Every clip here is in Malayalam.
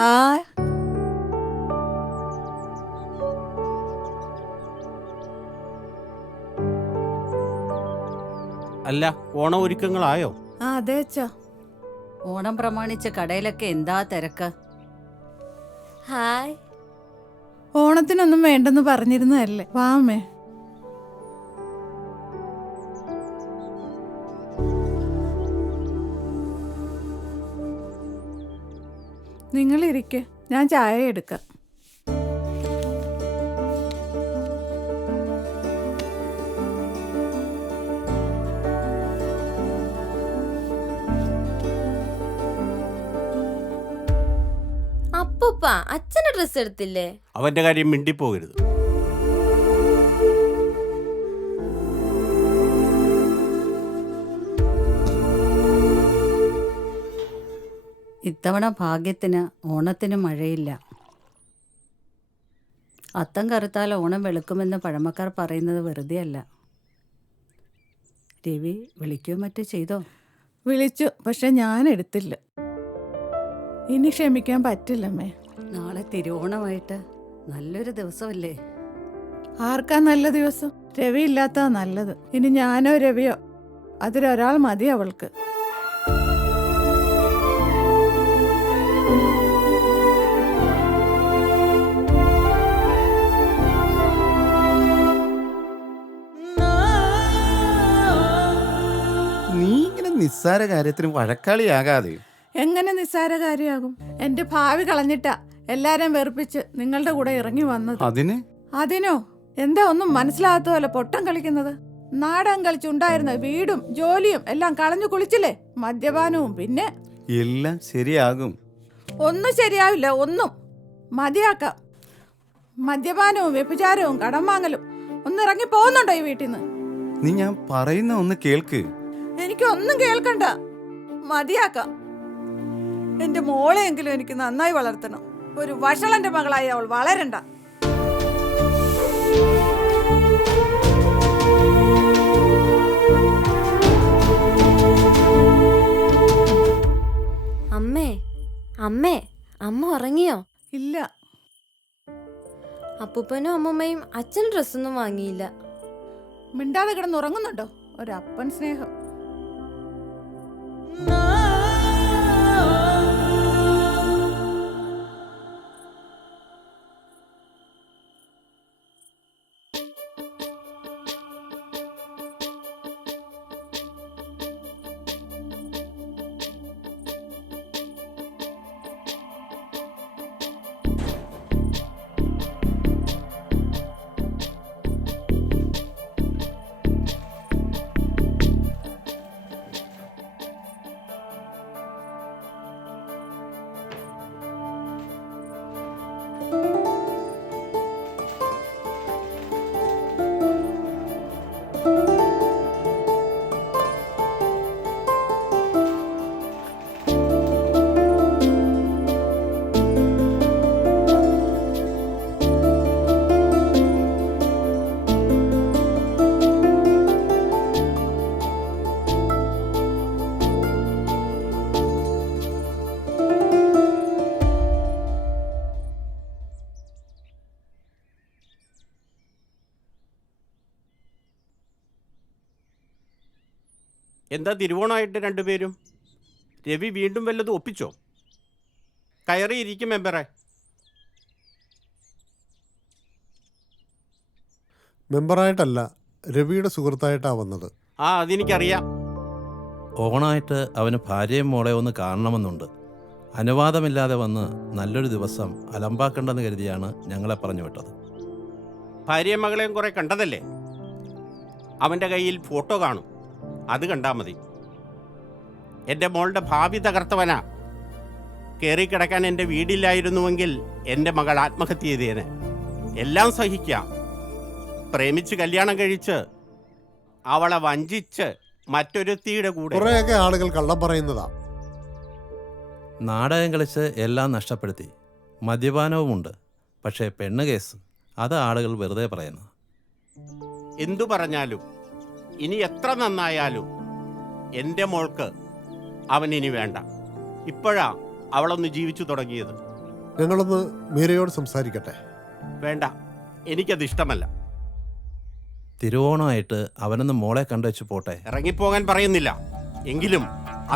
ഹായ്. അല്ല, ഓണ ഒരുക്കങ്ങളായോ? അതെ അച്ഛാ. ഓണം പ്രമാണിച്ച് കടയിലൊക്കെ എന്താ തിരക്ക്. ഹായ്. ഓണത്തിനൊന്നും വേണ്ടെന്ന് പറഞ്ഞിരുന്നതല്ലേ. വാമേ. നിങ്ങളിരിക്കെ, ഞാൻ ചായ എടുക്കാം. അപ്പൂപ്പ അച്ഛന്റെ ഡ്രസ് എടുത്തില്ലേ? അവന്റെ കാര്യം മിണ്ടിപ്പോകരുത്. ഇത്തവണ ഭാഗ്യത്തിന് ഓണത്തിന് മഴയില്ല. അത്തം കറുത്താൽ ഓണം വെളുക്കുമെന്ന് പഴമക്കാർ പറയുന്നത് വെറുതെ അല്ല. രവി വിളിക്കുകയോ മറ്റോ ചെയ്തോ? വിളിച്ചു, പക്ഷെ ഞാൻ എടുത്തില്ല. ഇനി ക്ഷമിക്കാൻ പറ്റില്ലമ്മേ. നാളെ തിരുവോണമായിട്ട് നല്ലൊരു ദിവസമല്ലേ? ആർക്കാ നല്ല ദിവസം? രവി ഇല്ലാത്ത നല്ലത്. ഇനി ഞാനോ രവിയോ, അതിലൊരാൾ മതി അവൾക്ക്. നീ ഇങ്ങനെ നിസ്സാര കാര്യത്തിന് വഴക്കാളിയാകാതെ. എങ്ങനെ നിസ്സാര കാര്യമാകും? എന്റെ ഭാവി കളഞ്ഞിട്ടാ എല്ലാരും വെറുപ്പിച്ച് നിങ്ങളുടെ കൂടെ ഇറങ്ങി വന്നത്. അതിനോ എന്താ ഒന്നും മനസ്സിലാകാത്ത പോലെ പൊട്ടം കളിക്കുന്നത്? നാടകം കളിച്ചുണ്ടായിരുന്ന വീടും ജോലിയും എല്ലാം കളഞ്ഞു കുളിച്ചില്ലേ? മദ്യപാനവും. പിന്നെ എല്ലാം ശരിയാകും. ഒന്നും ശരിയാവില്ല. ഒന്നും മതിയാക്കാം. മദ്യപാനവും വ്യഭിചാരവും കടം വാങ്ങലും. ഒന്ന് ഇറങ്ങി പോകുന്നുണ്ടോ ഈ വീട്ടിൽ നിന്ന്? നീ ഞാൻ പറയുന്ന ഒന്ന് കേൾക്ക്. എനിക്കൊന്നും കേൾക്കണ്ട. മതിയാക്കാം. എന്റെ മോളെയെങ്കിലും എനിക്ക് നന്നായി വളർത്തണം. ഒരു വഷളന്റെ മകളായി അവൾ വളരണ്ട. അമ്മേ, അമ്മേ, അമ്മ ഉറങ്ങിയോ? ഇല്ല. അപ്പൂപ്പനും അമ്മൂമ്മയും അച്ഛന് ഡ്രസ്സൊന്നും വാങ്ങിയില്ല. മിണ്ടാതെ കിടന്നുറങ്ങുന്നുണ്ടോ? ഒരപ്പൻ സ്നേഹം. എന്താ തിരുവോണമായിട്ട് രണ്ടുപേരും? രവി വീണ്ടും വല്ലതും ഒപ്പിച്ചോ? കയറിയിരിക്കും മെമ്പറെ. മെമ്പറായിട്ടല്ല, രവിയുടെ സുഹൃത്തായിട്ടാണ് വന്നത്. അതെനിക്കറിയാം. ഓണമായിട്ട് അവന് ഭാര്യയും മോളെ ഒന്ന് കാണണമെന്നുണ്ട്. അനുവാദമില്ലാതെ വന്ന് നല്ലൊരു ദിവസം അലമ്പാക്കണ്ടെന്ന് കരുതിയാണ് ഞങ്ങളെ പറഞ്ഞു വിട്ടത്. ഭാര്യയും മകളെയും കുറെ കണ്ടതല്ലേ? അവൻ്റെ കയ്യിൽ ഫോട്ടോ കാണും, അത് കണ്ടാൽ മതി. എൻ്റെ മോളുടെ ഭാവി തകർത്തവനാ. കയറിക്കിടക്കാൻ എൻ്റെ വീടില്ലായിരുന്നുവെങ്കിൽ എൻ്റെ മകൾ ആത്മഹത്യ ചെയ്തേനെ. എല്ലാം സഹിക്കാം. പ്രേമിച്ച് കല്യാണം കഴിച്ച് അവളെ വഞ്ചിച്ച് മറ്റൊരുത്തിയുടെ കൂടെ. കുറെയൊക്കെ ആളുകൾ കള്ളം പറയുന്നതാ. നാടകം കളിച്ച് എല്ലാം നഷ്ടപ്പെടുത്തി. മദ്യപാനവുമുണ്ട്. പക്ഷേ പെണ്ണ് കേസ്, അത് ആളുകൾ വെറുതെ പറയുന്നു. എന്തു പറഞ്ഞാലും ഇനി എത്ര നന്നായാലും എൻ്റെ മോൾക്ക് അവനിനി വേണ്ട. ഇപ്പോഴാ അവളൊന്ന് ജീവിച്ചു തുടങ്ങിയത്. ഞങ്ങളൊന്ന് മീരയോട് സംസാരിക്കട്ടെ. വേണ്ട, എനിക്കത് ഇഷ്ടമല്ല. തിരുവോണമായിട്ട് അവനൊന്ന് മോളെ കണ്ടുവച്ച് പോട്ടെ. ഇറങ്ങിപ്പോകാൻ പറയുന്നില്ല, എങ്കിലും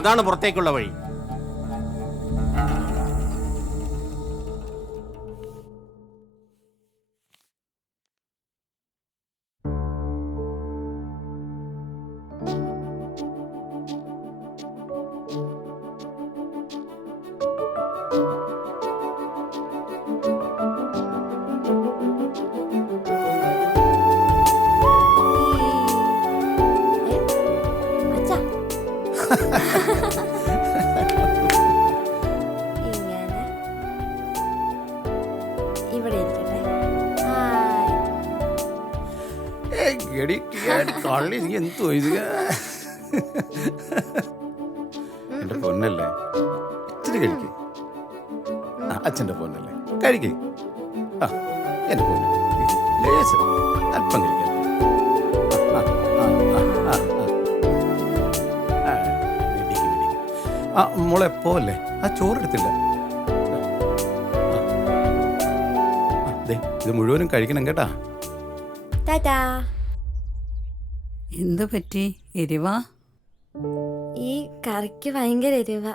അതാണ് പുറത്തേക്കുള്ള വഴി. അച്ഛാ ഇങ്ങനെ ഇവിടെ ഇരിക്കട്ടെ. ഹായ്. കള്ളി നീ എന്തോ ഇത് എന്റെ പൊന്നല്ലേ, ഇച്ചിരി കഴിക്കേ. അച്ഛൻ്റെ പൊന്നല്ലേ, കഴിക്കേ. ആ എന്റെ പൊന്നെ, ലേശം അല്പം കഴിക്കാം. ആ മോളെ പോവല്ലേ, ആ ചോറെടുത്തില്ല. ഇത് മുഴുവനും കഴിക്കണം കേട്ടാ. ടാറ്റാ. എന്തു പറ്റി? എരിവാ? ഈ കറിക്ക് ഭയങ്കര എരിവ.